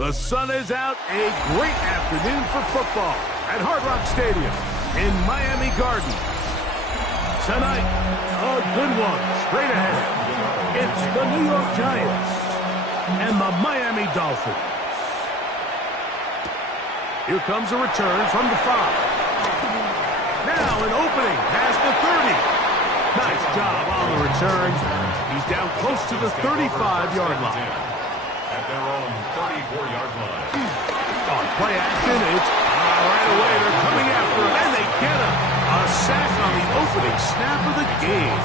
The sun is out. A great afternoon for football at Hard Rock Stadium in Miami Gardens. Tonight, a good one straight ahead. It's the New York Giants and the Miami Dolphins. Here comes a return from the 5. Now an opening past the 30. Nice job on the return. He's down close to the 35-yard line. At their own 34-yard line. On play action, it's right away. They're coming after him, and they get him. A sack on the opening snap of the game.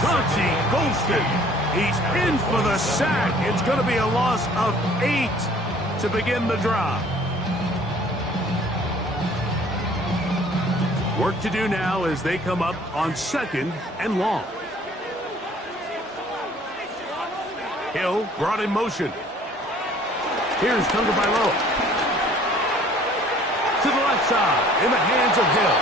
Chauncey Golston. He's in for the sack. It's going to be a loss of 8 to begin the drive. Work to do now as they come up on 2nd and long. Hill brought in motion. Here's Tagovailoa. To the left side, in the hands of Hill.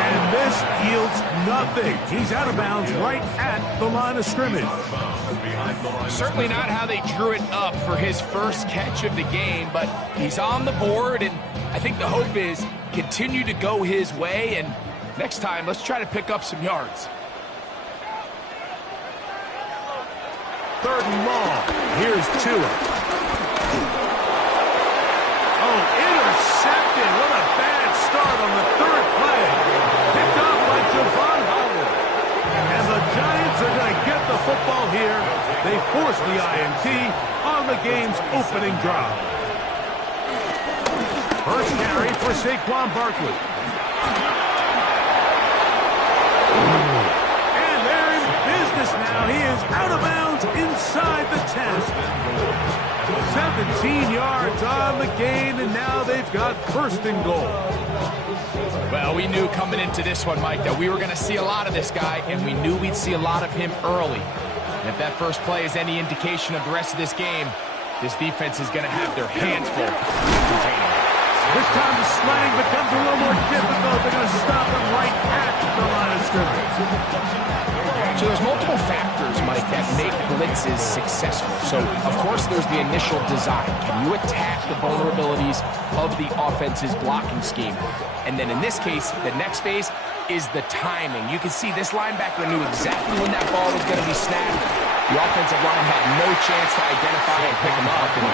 And this yields nothing. He's out of bounds right at the line of scrimmage. Certainly not how they drew it up for his first catch of the game, but he's on the board, and I think the hope is continue to go his way, and next time, let's try to pick up some yards. 3rd and long. Here's Tua. Oh, intercepted. What a bad start on the 3rd play. Picked off by Javon Howard. And the Giants are going to get the football here. They force the INT on the game's opening drive. First carry for Saquon Barkley. And they're in business now. He is out of bounds inside the 10. 17 yards on the gain, and now they've got 1st and goal. Well, we knew coming into this one, Mike, that we were going to see a lot of this guy, and we knew we'd see a lot of him early. And if that first play is any indication of the rest of this game, this defense is going to have their hands full containing him. This time the slang becomes a little more difficult. They're going to stop him right at the line of scrimmage. So there's multiple factors, Mike, that make blitzes successful. So, of course, there's the initial design. Can you attack the vulnerabilities of the offense's blocking scheme? And then in this case, the next phase is the timing. You can see this linebacker knew exactly when that ball was going to be snapped. The offensive line had no chance to identify and pick him up, and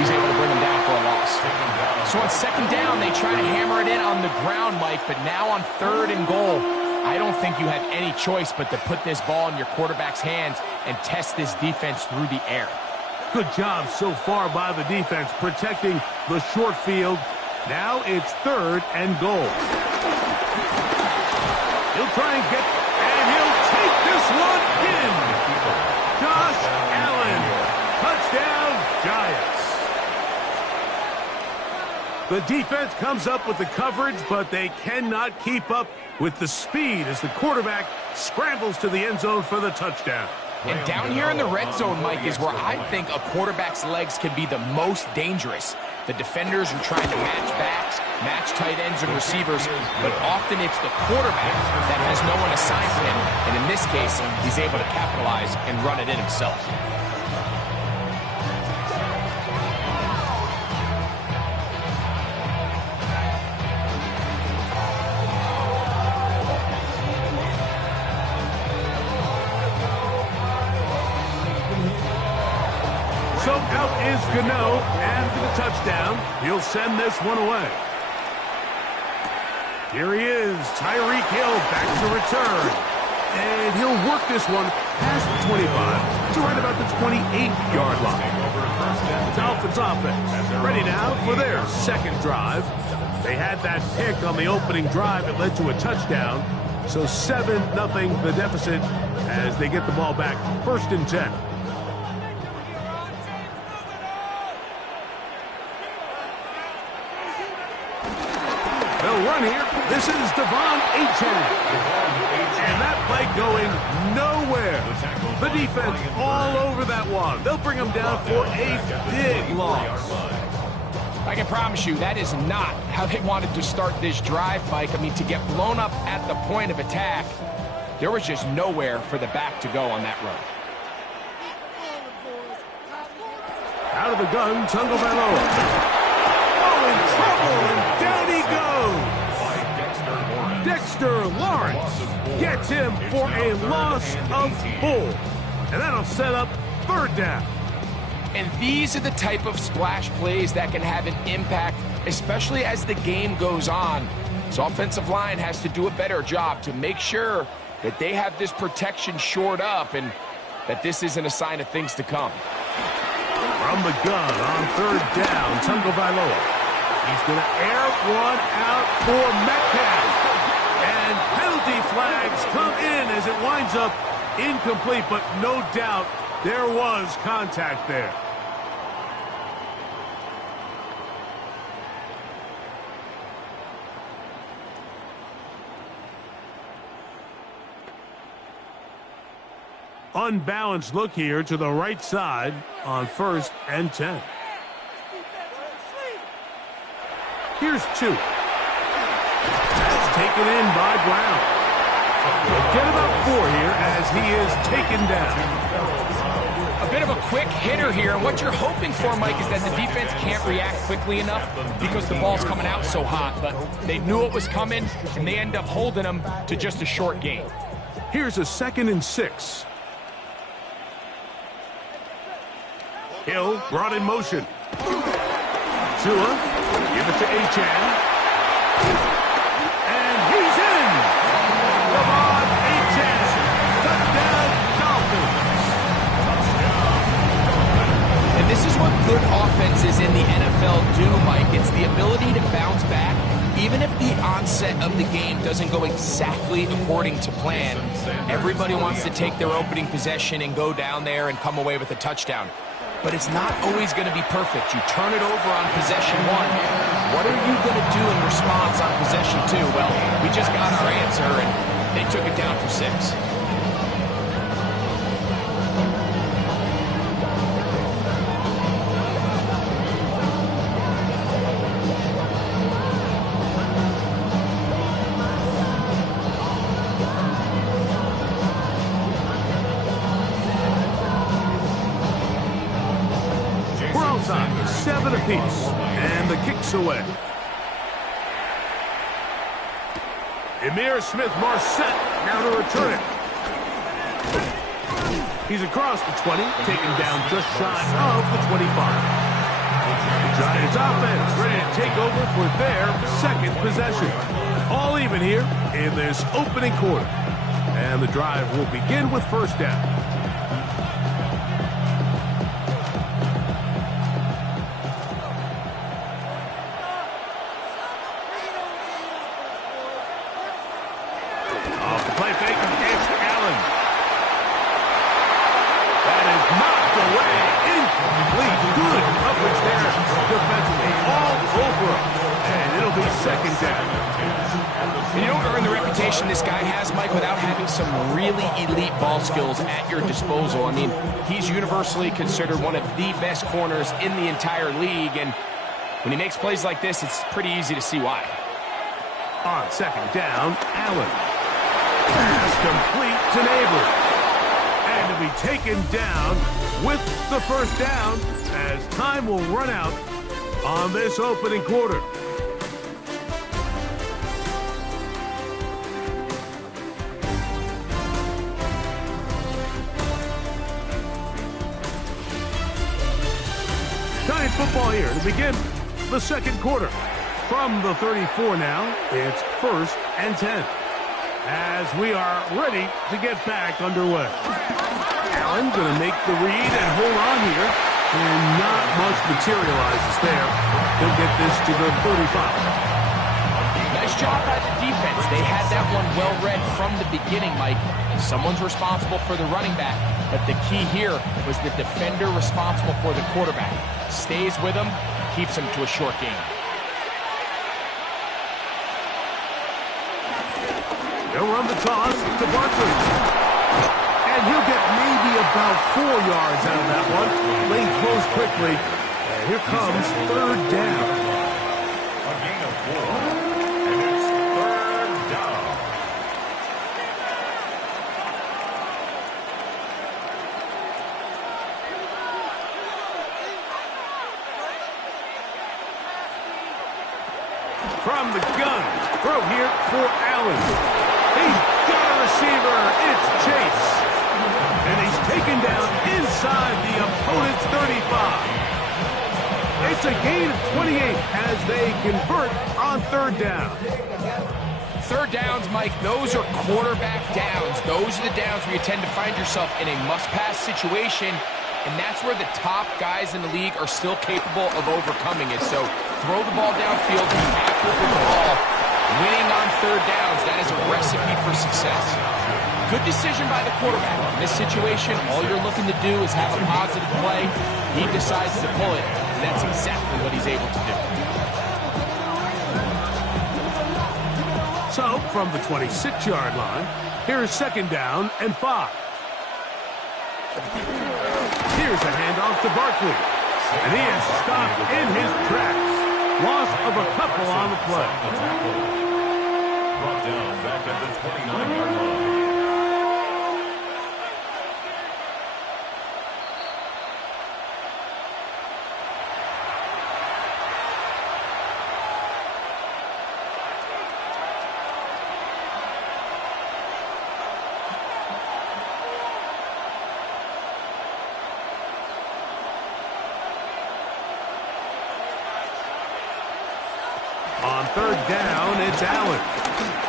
he's able to bring him down for a loss. So on 2nd down, they try to hammer it in on the ground, Mike, but now on 3rd and goal, I don't think you had any choice but to put this ball in your quarterback's hands and test this defense through the air. Good job so far by the defense protecting the short field. Now it's 3rd and goal. He'll try and he'll take this one in. Josh Allen, touchdown Giants. The defense comes up with the coverage, but they cannot keep up with the speed as the quarterback scrambles to the end zone for the touchdown. And down here in the red zone, Mike, is where I think a quarterback's legs can be the most dangerous. The defenders are trying to match backs, match tight ends and receivers, but often it's the quarterback that has no one assigned to him. And in this case, he's able to capitalize and run it in himself. So out is Gano after the touchdown. He'll send this one away. Here he is, Tyreek Hill back to return. And he'll work this one past the 25 to right about the 28-yard line. Dolphins offense ready now for their second drive. They had that pick on the opening drive. It led to a touchdown. So 7-0 the deficit as they get the ball back. 1st and 10. They'll run here. This is Devon Achane. And that play going nowhere. The defense all over that one. They'll bring them down for a big loss. I can promise you that is not how they wanted to start this drive, Mike. I mean, to get blown up at the point of attack, there was just nowhere for the back to go on that run. Out of the gun, Tagovailoa. Oh, in trouble, and down he goes. Dexter Lawrence gets him for a loss of 4. And that'll set up 3rd down. And these are the type of splash plays that can have an impact, especially as the game goes on. So offensive line has to do a better job to make sure that they have this protection shored up and that this isn't a sign of things to come. From the gun on 3rd down, Tagovailoa. He's going to air one out for Metcalf. And penalty flags come in as it winds up incomplete, but no doubt there was contact there. Unbalanced look here to the right side on 1st and 10. Here's 2. That's taken in by Brown. He'll get about 4 here as he is taken down. A bit of a quick hitter here, and what you're hoping for, Mike, is that the defense can't react quickly enough because the ball's coming out so hot, but they knew it was coming, and they end up holding them to just a short gain. Here's a 2nd and 6. Hill brought in motion. Tua, give it to Achane. And he's in! Devon Achane, touchdown Dolphins. And this is what good offenses in the NFL do, Mike. It's the ability to bounce back, even if the onset of the game doesn't go exactly according to plan. Everybody wants to take their opening possession and go down there and come away with a touchdown. But it's not always going to be perfect. You turn it over on possession 1. What are you going to do in response on possession 2? Well, we just got our answer, and they took it down for 6. We're outside, 7 apiece, and the kick's away. Ihmir Smith-Marsette now to return it. He's across the 20, taken down just shy of the 25. The Giants offense ready to take over for their 2nd possession. All even here in this opening quarter. And the drive will begin with 1st down. Play fake, it's Allen. That is knocked away. Incomplete. Good coverage there defensively. All over him. And it'll be 2nd down. And you don't earn the reputation this guy has, Mike, without having some really elite ball skills at your disposal. I mean, he's universally considered one of the best corners in the entire league. And when he makes plays like this, it's pretty easy to see why. On 2nd down, Allen. Pass complete to Neighbors. And to be taken down with the 1st down as time will run out on this opening quarter. Giants football here to begin the 2nd quarter. From the 34 now, it's 1st and 10. as we are ready to get back underway. Allen going to make the read and hold on here, and not much materializes there. He'll get this to the 35. Nice job by the defense. They had that one well read from the beginning, Mike. Someone's responsible for the running back, but the key here was the defender responsible for the quarterback. Stays with him, keeps him to a short gain. They'll run the toss to Barkley. And he'll get maybe about 4 yards out of that one. Lane close quickly. And here comes third down. A gain of 4. And it's third down. From the gun. Throw here for Allen. He's got a receiver. It's Chase. And he's taken down inside the opponent's 35. It's a gain of 28 as they convert on third down. Third downs, Mike, those are quarterback downs. Those are the downs where you tend to find yourself in a must-pass situation, and that's where the top guys in the league are still capable of overcoming it. So throw the ball downfield, be accurate with the ball. Winning on third downs, that is a recipe for success. Good decision by the quarterback. In this situation, all you're looking to do is have a positive play. He decides to pull it, and that's exactly what he's able to do. So, from the 26-yard line, here is second down and 5. Here's a handoff to Barkley. And he is stopped in his tracks. Loss of a couple on the play. Brought down back at the 29-yard line. On third down, it's Allen.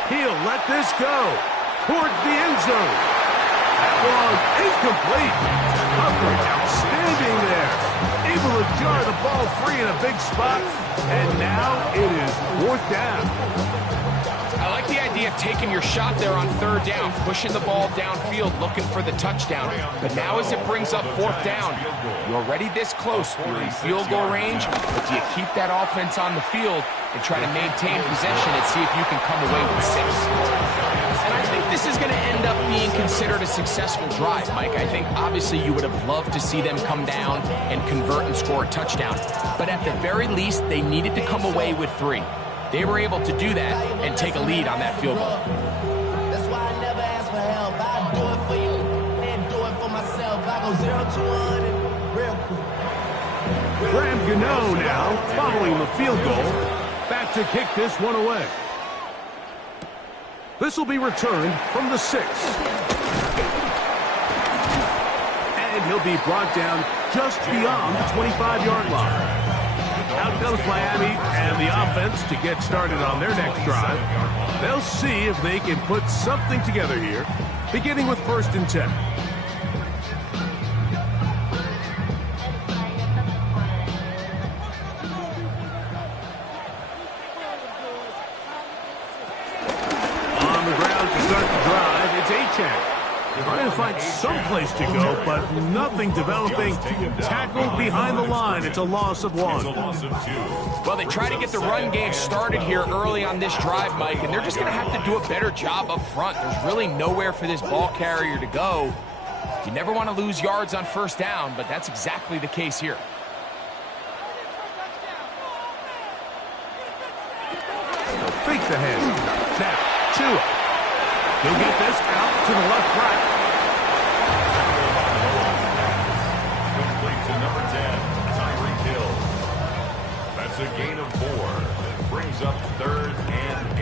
He'll let this go towards the end zone. That one incomplete. Coverage outstanding there. Able to jar the ball free in a big spot. And now it is fourth down. I like the idea of taking your shot there on third down, pushing the ball downfield, looking for the touchdown. But now as it brings up fourth down, you're already this close. You're in field goal range, but do you keep that offense on the field and try to maintain possession and see if you can come away with 6? And I think this is going to end up being considered a successful drive, Mike. I think obviously you would have loved to see them come down and convert and score a touchdown. But at the very least, they needed to come away with 3. They were able to do that and take a lead on that field goal. That's why I never ask for help. I do it for you and do it for myself. I go 0 to 1 real quick. Graham Gano now following the field goal. Back to kick this one away. This will be returned from the 6. And he'll be brought down just beyond the 25-yard line. Out comes Miami and the offense to get started on their next drive. They'll see if they can put something together here, beginning with 1st and 10. On the ground to start the drive, it's Achane. Trying to find some place to go, but nothing developing. Tackled behind the line. It's a loss of 1. Well, they try to get the run game started here early on this drive, Mike, and they're just going to have to do a better job up front. There's really nowhere for this ball carrier to go. You never want to lose yards on 1st down, but that's exactly the case here. Fake the head. Now, Tua. He'll get this out to the left right. Complete to number 10, Tyreek Hill. That's a gain of 4. That brings up 3rd and 8.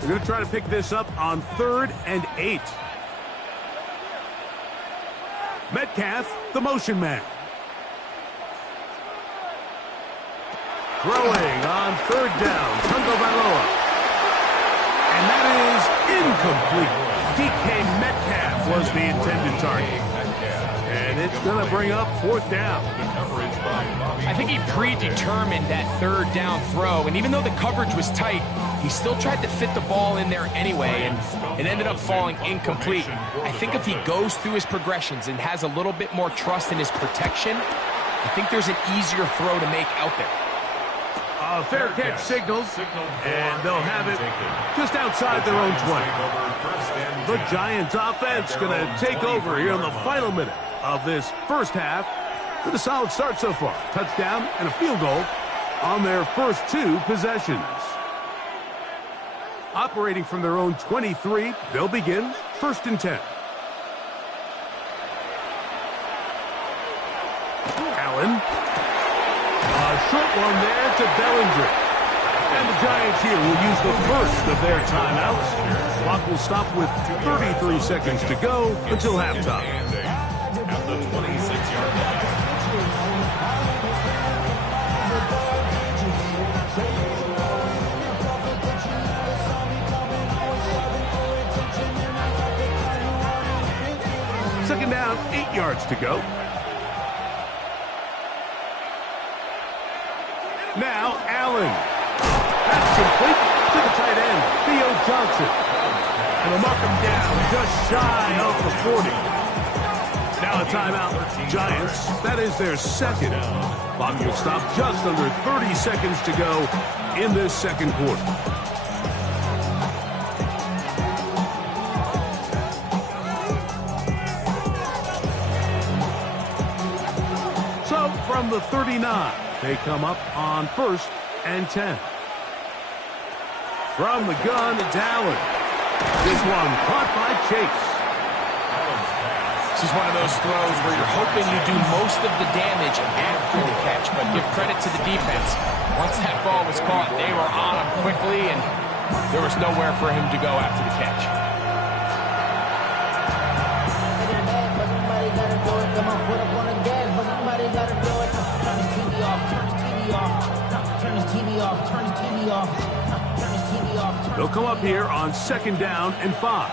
We're going to try to pick this up on 3rd and 8. Metcalf, the motion man. Throwing on third down, Tagovailoa. And that is incomplete. DK Metcalf was the intended target. And it's going to bring up fourth down. I think he predetermined that third down throw, and even though the coverage was tight, he still tried to fit the ball in there anyway, and it ended up falling incomplete. I think if he goes through his progressions and has a little bit more trust in his protection, I think there's an easier throw to make out there. A fair catch signals, and they'll have it just outside their own 20. The Giants offense going to take over here in the final minute of this first half with a solid start so far. Touchdown and a field goal on their first two possessions. Operating from their own 23, they'll begin 1st and 10. Allen. A short one there to Bellinger. And the Giants here will use the first of their timeouts. Clock will stop with 33 seconds to go until halftime. At the 26-yard line. Second down, 8 yards to go. Now Allen. That's complete to the tight end, Theo Johnson. And they'll mark him down just shy of the 40. Now a timeout, Giants. That is their second. Clock will stop just under 30 seconds to go in this second quarter. So from the 39, they come up on 1st and 10. From the gun, it's Allen. This one caught by Chase. This is one of those throws where you're hoping you do most of the damage after the catch, but give credit to the defense. Once that ball was caught, they were on him quickly, and there was nowhere for him to go after the catch. They'll come up here on 2nd down and 5.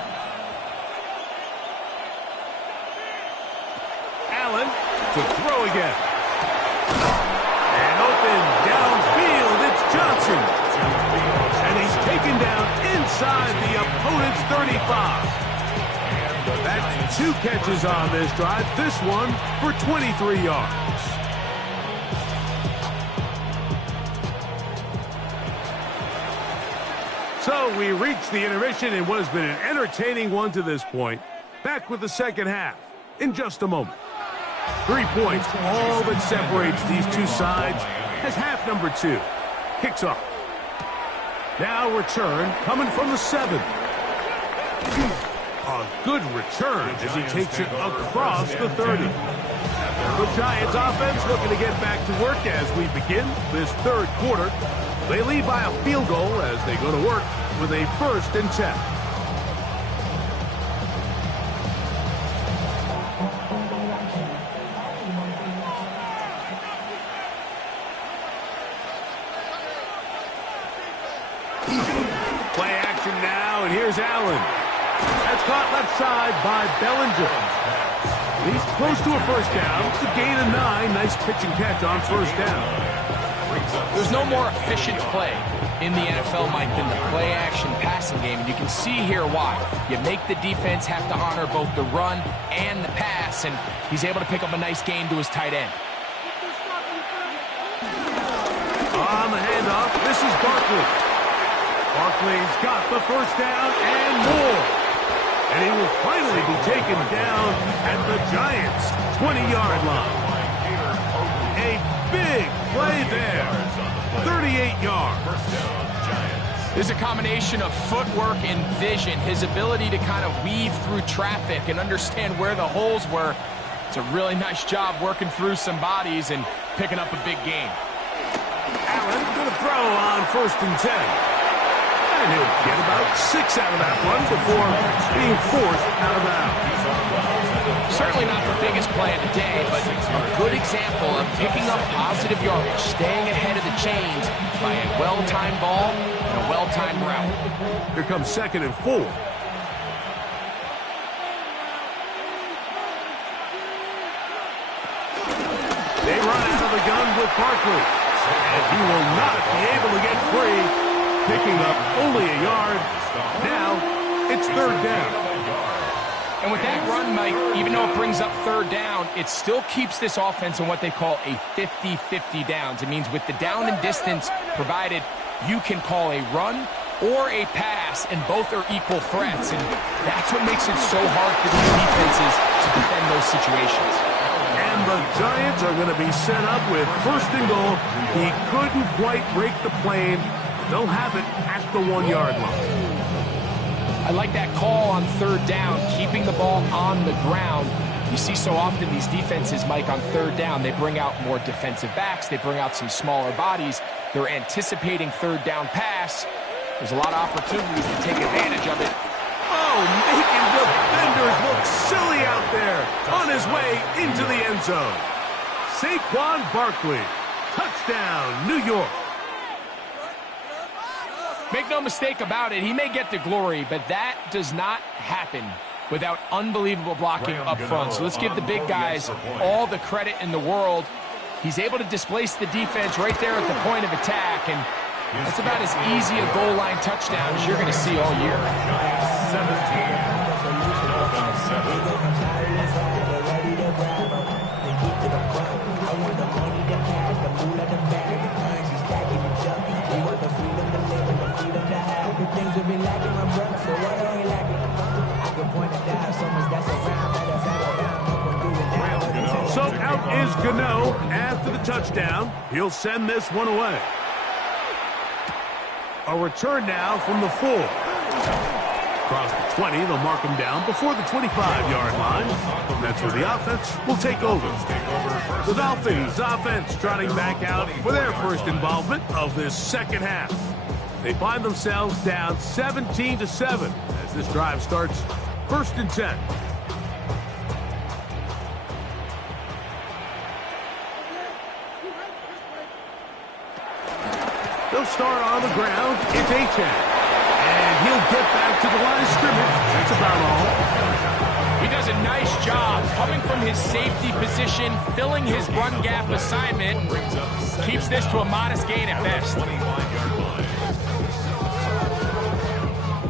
Allen to throw again. And open downfield, it's Johnson. And he's taken down inside the opponent's 35. That's 2 catches on this drive. This one for 23 yards. So we reach the intermission in what has been an entertaining one to this point. Back with the second half in just a moment. 3 points, all that separates these two sides as half number 2 kicks off. Now return coming from the 7. A good return as he takes it across the 30. The Giants offense looking to get back to work as we begin this third quarter. They lead by a field goal as they go to work with a 1st and 10. Play action now, and here's Allen. That's caught left side by Bellinger. He's close to a 1st down. It's a gain of 9. Nice pitch and catch on 1st down. There's no more efficient play in the NFL, Mike, than the play-action passing game, and you can see here why. You make the defense have to honor both the run and the pass, and he's able to pick up a nice gain to his tight end. On the handoff, this is Barkley. Barkley's got the 1st down and more. And he will finally be taken down at the Giants' 20-yard line. A big play there. 38 yards. There's a combination of footwork and vision, his ability to kind of weave through traffic and understand where the holes were. It's a really nice job working through some bodies and picking up a big gain. Allen going to throw on 1st and 10. And he'll get about 6 out of that one before being forced out of bounds. Certainly not the biggest play of the day, but A good example of picking up positive yardage, staying ahead of the chains by a well-timed ball and a well-timed route. Here comes 2nd and 4. They run out of the gun with Barkley. And he will not be able to get free. Picking up only a yard. Now, it's 3rd down. And with that run, Mike, even though it brings up 3rd down, it still keeps this offense in what they call a 50-50 downs. It means with the down and distance provided, you can call a run or a pass, and both are equal threats. And that's what makes it so hard for these defenses to defend those situations. And the Giants are going to be set up with 1st and goal. He couldn't quite break the plane. They'll have it at the 1-yard line. I like that call on 3rd down, keeping the ball on the ground. You see so often these defenses, Mike, on 3rd down, they bring out more defensive backs. They bring out some smaller bodies. They're anticipating 3rd down pass. There's a lot of opportunities to take advantage of it. Oh, making defenders look silly out there on his way into the end zone. Saquon Barkley, touchdown, New York. Make no mistake about it, he may get the glory, but that does not happen without unbelievable blocking up front. So let's give the big guys all the credit in the world. He's able to displace the defense right there at the point of attack, and that's about as easy a goal line touchdown as you're going to see all year. 17. So out is Gano after the touchdown. He'll send this one away. A return now from the 4. Across the 20, they'll mark him down before the 25-yard line. That's where the offense will take over. The Dolphins offense trotting back out for their first involvement of this 2nd half. They find themselves down 17-7 as this drive starts 1st and 10. They'll start on the ground. It's Achane. And he'll get back to the line of scrimmage. That's about all. He does a nice job coming from his safety position, filling his run gap assignment. Keeps this to a modest gain at best.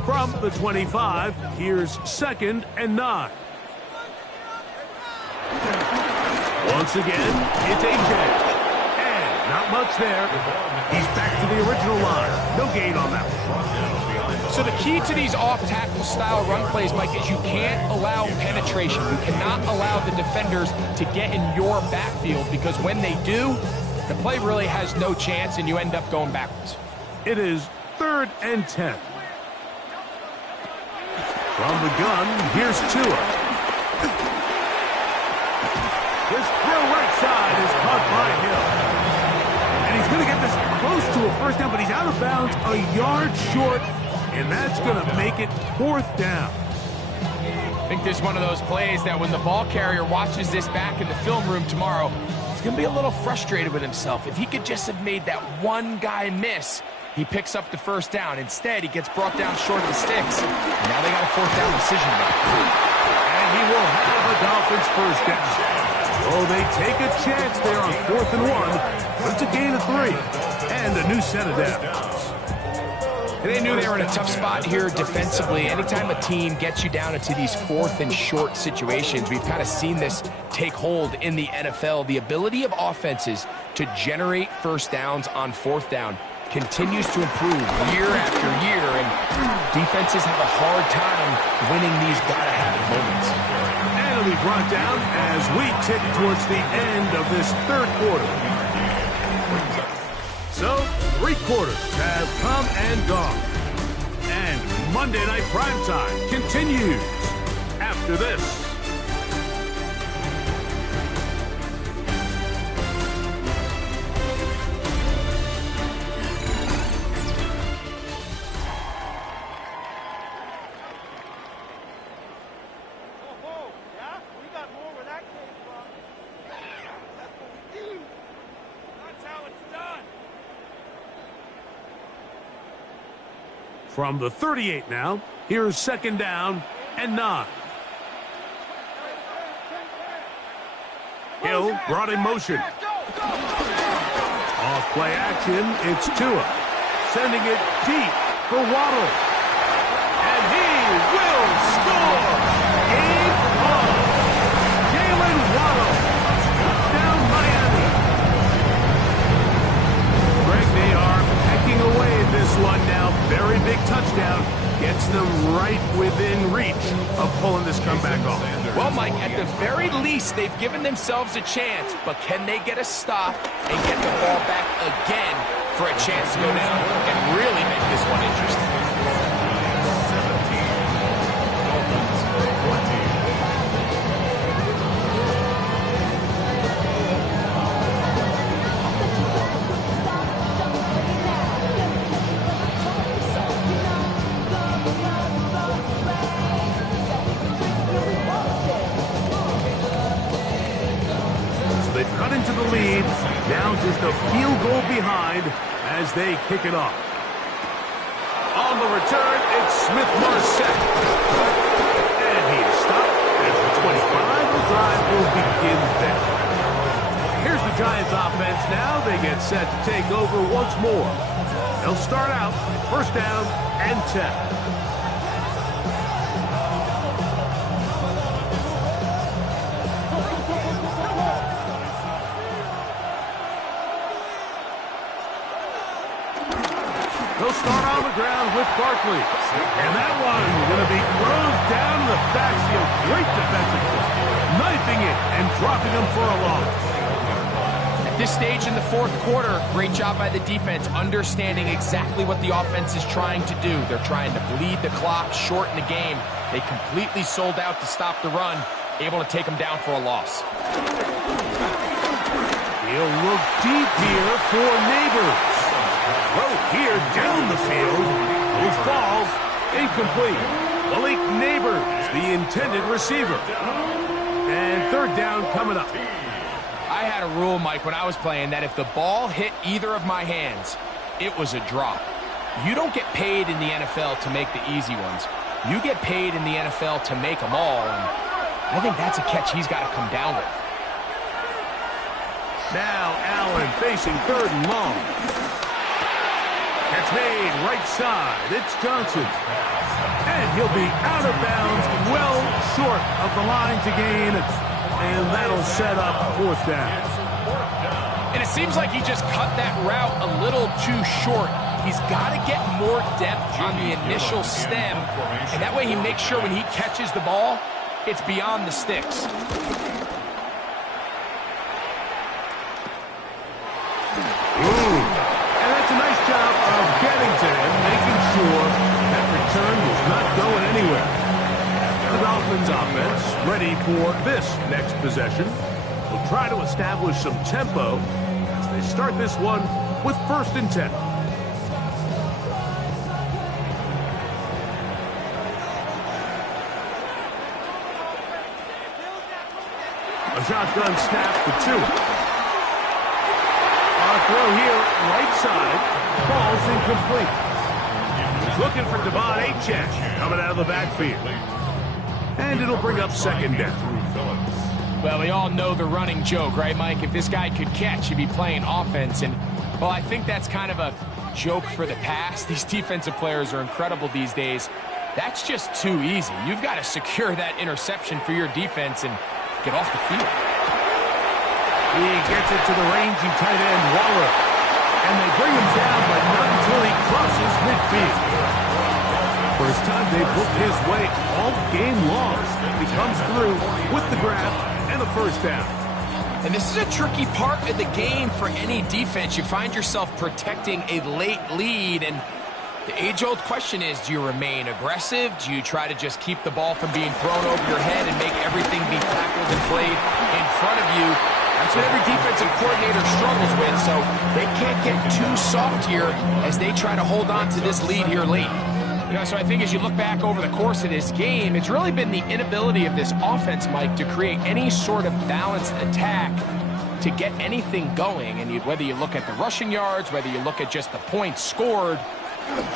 From the 25, here's 2nd and 9. Once again, it's Achane. And not much there. He's back to the original line. No gain on that one. So the key to these off-tackle style run plays, Mike, is you can't allow penetration. You cannot allow the defenders to get in your backfield, because when they do, the play really has no chance and you end up going backwards. It is 3rd and 10. From the gun, here's Tua. This throw right side is caught by Hill. And he's going to get this close to a 1st down, but he's out of bounds a yard short, and that's going to make it 4th down. I think this is one of those plays that when the ball carrier watches this back in the film room tomorrow, he's going to be a little frustrated with himself. If he could just have made that one guy miss, he picks up the 1st down. Instead, he gets brought down short of the sticks. Now they got a 4th down decision to make. And he will have the Dolphins' 1st down. Oh, they take a chance there on 4th and 1. But it's a gain of 3. And a new set of downs. They knew they were in a tough spot here defensively. Anytime a team gets you down into these 4th and short situations, we've kind of seen this take hold in the NFL. The ability of offenses to generate 1st downs on 4th down continues to improve year after year, and defenses have a hard time winning these gotta-have-it moments. And it'll be brought down as we tick towards the end of this 3rd quarter. So, 3 quarters have come and gone. And Monday Night Primetime continues after this. From the 38 now, here's 2nd down and 9. Hill brought in motion. Off play action, it's Tua. Sending it deep for Waddle. And he will score! Game on! Jalen Waddle! Touchdown Miami! Greg, they are pecking away at this one now. Very big touchdown. Gets them right within reach of pulling this comeback off. Well, Mike, at the very least, they've given themselves a chance, but can they get a stop and get the ball back again for a chance to go down and really make this one interesting? 17, Dolphins 20. They've cut into the lead. Now just a field goal behind as they kick it off. On the return, it's Smith-Marsette. And he is stopped at the 25. The drive will begin there. Here's the Giants offense now. They get set to take over once more. They'll start out 1st down and 10. They'll start on the ground with Barkley. And that one going to be thrown down the backfield. Great defensive play. Knifing it and dropping him for a loss. At this stage in the 4th quarter, great job by the defense, understanding exactly what the offense is trying to do. They're trying to bleed the clock, shorten the game. They completely sold out to stop the run, able to take them down for a loss. He'll look deep here for Neighbors. Throw here down the field. Who falls? Incomplete. Malik Neighbors, the intended receiver. And 3rd down coming up. I had a rule, Mike, when I was playing that if the ball hit either of my hands, it was a drop. You don't get paid in the NFL to make the easy ones. You get paid in the NFL to make them all, and I think that's a catch he's got to come down with. Now Allen facing 3rd and long. Catch made right side. It's Johnson. And he'll be out of bounds, well short of the line to gain. And that'll set up 4th down. And it seems like he just cut that route a little too short. He's got to get more depth on the initial stem. And that way he makes sure when he catches the ball, it's beyond the sticks. And that's a nice job of getting to him, making sure that return was not going anywhere. The Dolphins offense ready for this next possession. Will try to establish some tempo as they start this one with 1st and 10. A shotgun snap for 2. Throw here, right side, falls incomplete. He's looking for Devon Achane coming out of the backfield. And it'll bring up 2nd down. Well, we all know the running joke, right, Mike? If this guy could catch, he'd be playing offense. And, well, I think that's kind of a joke for the past. These defensive players are incredible these days. That's just too easy. You've got to secure that interception for your defense and get off the field. He gets it to the rangy tight end, Waller. And they bring him down, but not until he crosses midfield. First time they've looked his way all game long. He comes through with the grab and a 1st down. And this is a tricky part of the game for any defense. You find yourself protecting a late lead, and the age-old question is, do you remain aggressive? Do you try to just keep the ball from being thrown over your head and make everything be tackled and played in front of you? That's what every defensive coordinator struggles with, so they can't get too soft here as they try to hold on to this lead here late. You know, so I think as you look back over the course of this game, it's really been the inability of this offense, Mike, to create any sort of balanced attack to get anything going. And whether you look at the rushing yards, whether you look at just the points scored,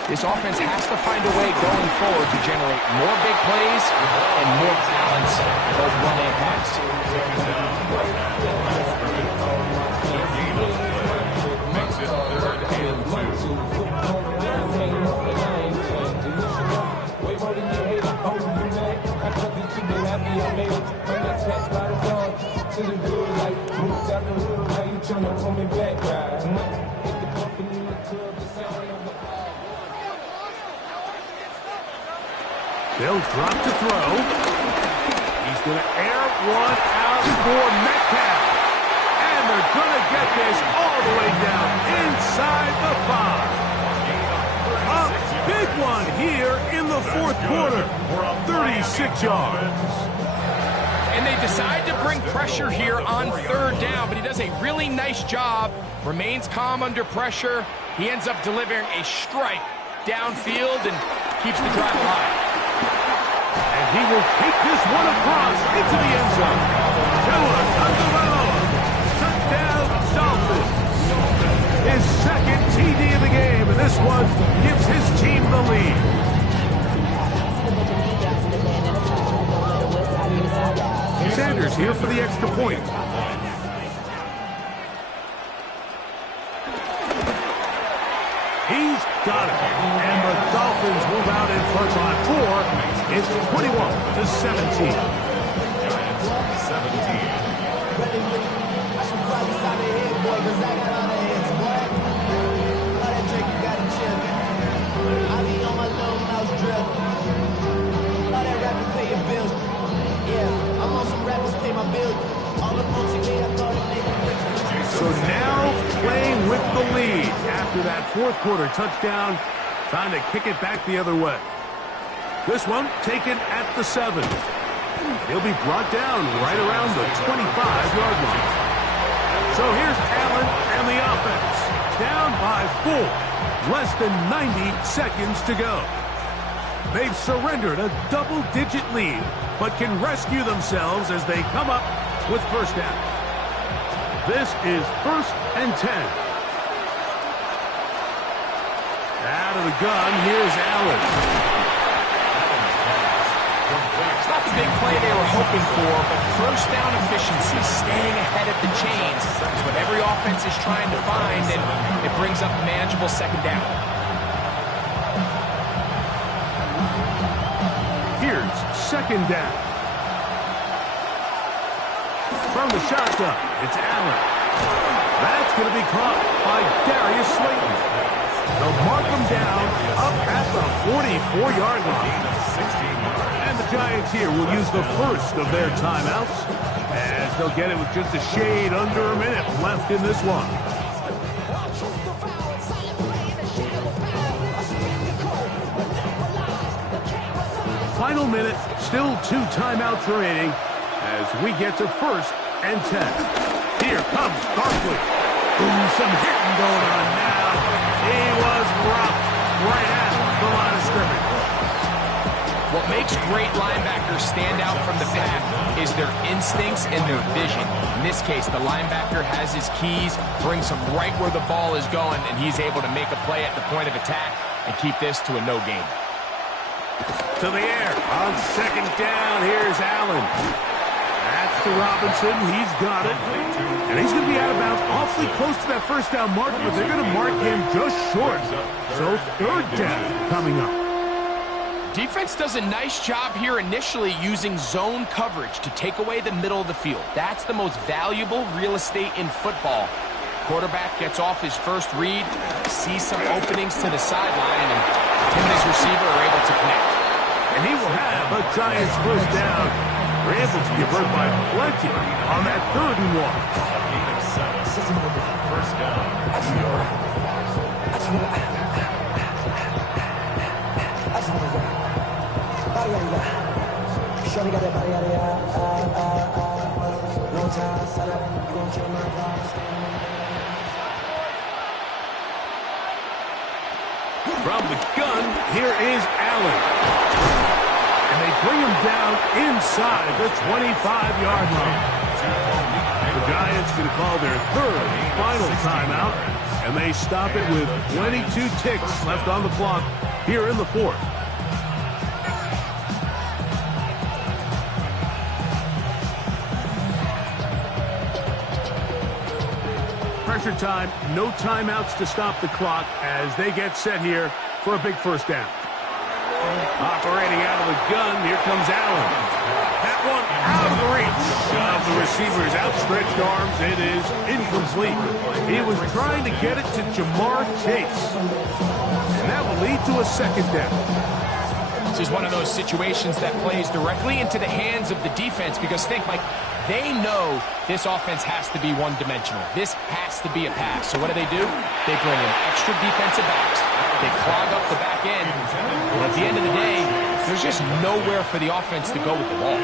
This offense has to find a way going forward to generate more big plays and more balance, both run and pass. Makes it 3rd and 2. They'll drop to throw. He's going to air one out for Metcalf. And they're going to get this all the way down inside the 5. A big one here in the 4th quarter. 36 yards. And they decide to bring pressure here on 3rd down, but he does a really nice job. Remains calm under pressure. He ends up delivering a strike downfield and keeps the drive alive. And he will take this one across into the end zone. Tua Tagovailoa, touchdown Dolphins. His 2nd TD of the game, and this one gives his team the lead. Sanders here for the extra point. He's got it. And the Dolphins move out in front by 4. It's 21-17. Giants 17. So now playing with the lead after that 4th quarter touchdown. Time to kick it back the other way. This one taken at the 7. He'll be brought down right around the 25-yard line. So here's Allen and the offense. Down by 4. Less than 90 seconds to go. They've surrendered a double-digit lead, but can rescue themselves as they come up with first down. This is 1st and 10. Out of the gun, here's Allen. It's not the big play they were hoping for, but first down efficiency, staying ahead of the chains, is what every offense is trying to find, and it brings up a manageable 2nd down. Here's 2nd down. From the shotgun, it's Allen. That's going to be caught by Darius Slayton. They'll mark him down up at the 44-yard line. And the Giants here will use the first of their timeouts, as they'll get it with just a shade under a minute left in this one. Final minute, still 2 timeouts remaining as we get to 1st and 10. Here comes Barkley. Ooh, some hitting going on now. He was rocked right at the line of scrimmage. What makes great linebackers stand out from the pack is their instincts and their vision. In this case, the linebacker has his keys, brings him right where the ball is going, and he's able to make a play at the point of attack and keep this to a no gain. To the air on 2nd down. Here's Allen. That's to Robinson. He's got it. And he's going to be out of bounds awfully close to that first down mark, but they're going to mark him just short. So 3rd down coming up. Defense does a nice job here initially using zone coverage to take away the middle of the field. That's the most valuable real estate in football. Quarterback gets off his first read, sees some openings to the sideline, and him and his receiver are able to connect. And he will have a Giants first down. They're able to convert by plenty on that 3rd and 1. First down. From the gun, here is Allen. And they bring him down inside the 25-yard line. The Giants going to call their 3rd final timeout. And they stop it with 22 ticks left on the clock here in the fourth. Pressure time, no timeouts to stop the clock as they get set here for a big first down. Operating out of the gun, here comes Allen. That one out of the reach of the receiver's outstretched arms. It is incomplete. He was trying to get it to Jamar Chase. And that will lead to a second down. This is one of those situations that plays directly into the hands of the defense because think, Mike, they know this offense has to be one-dimensional. This has to be a pass. So what do? They bring in extra defensive backs. They clog up the back end. And at the end of the day, there's just nowhere for the offense to go with the ball.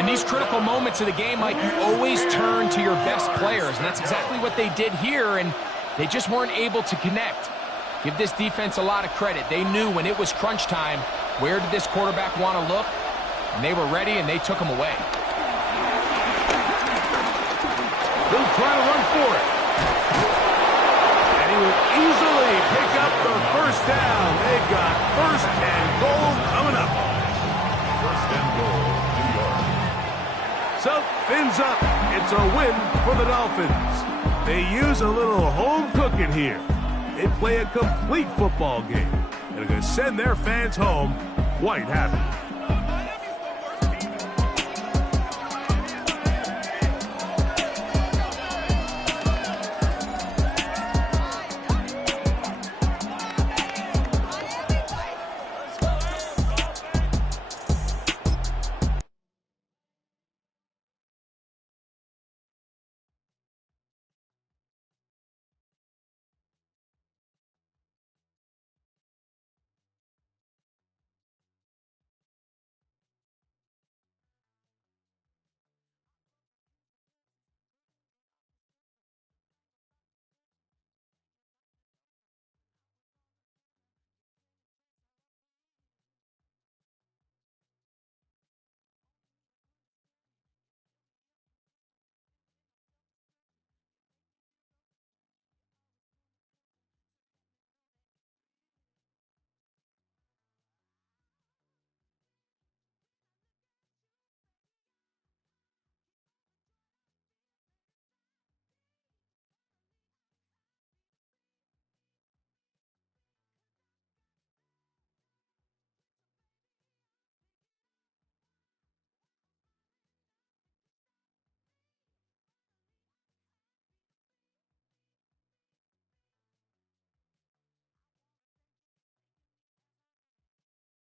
In these critical moments of the game, Mike, you always turn to your best players, and that's exactly what they did here, and they just weren't able to connect. Give this defense a lot of credit. They knew when it was crunch time, where did this quarterback want to look? And they were ready, and they took him away. They'll try to run for it. And he will easily pick up the first down. They've got first and goal coming up. First and goal, New York. So, fins up. It's a win for the Dolphins. They use a little home cooking here. They play a complete football game. And are going to send their fans home quite happy.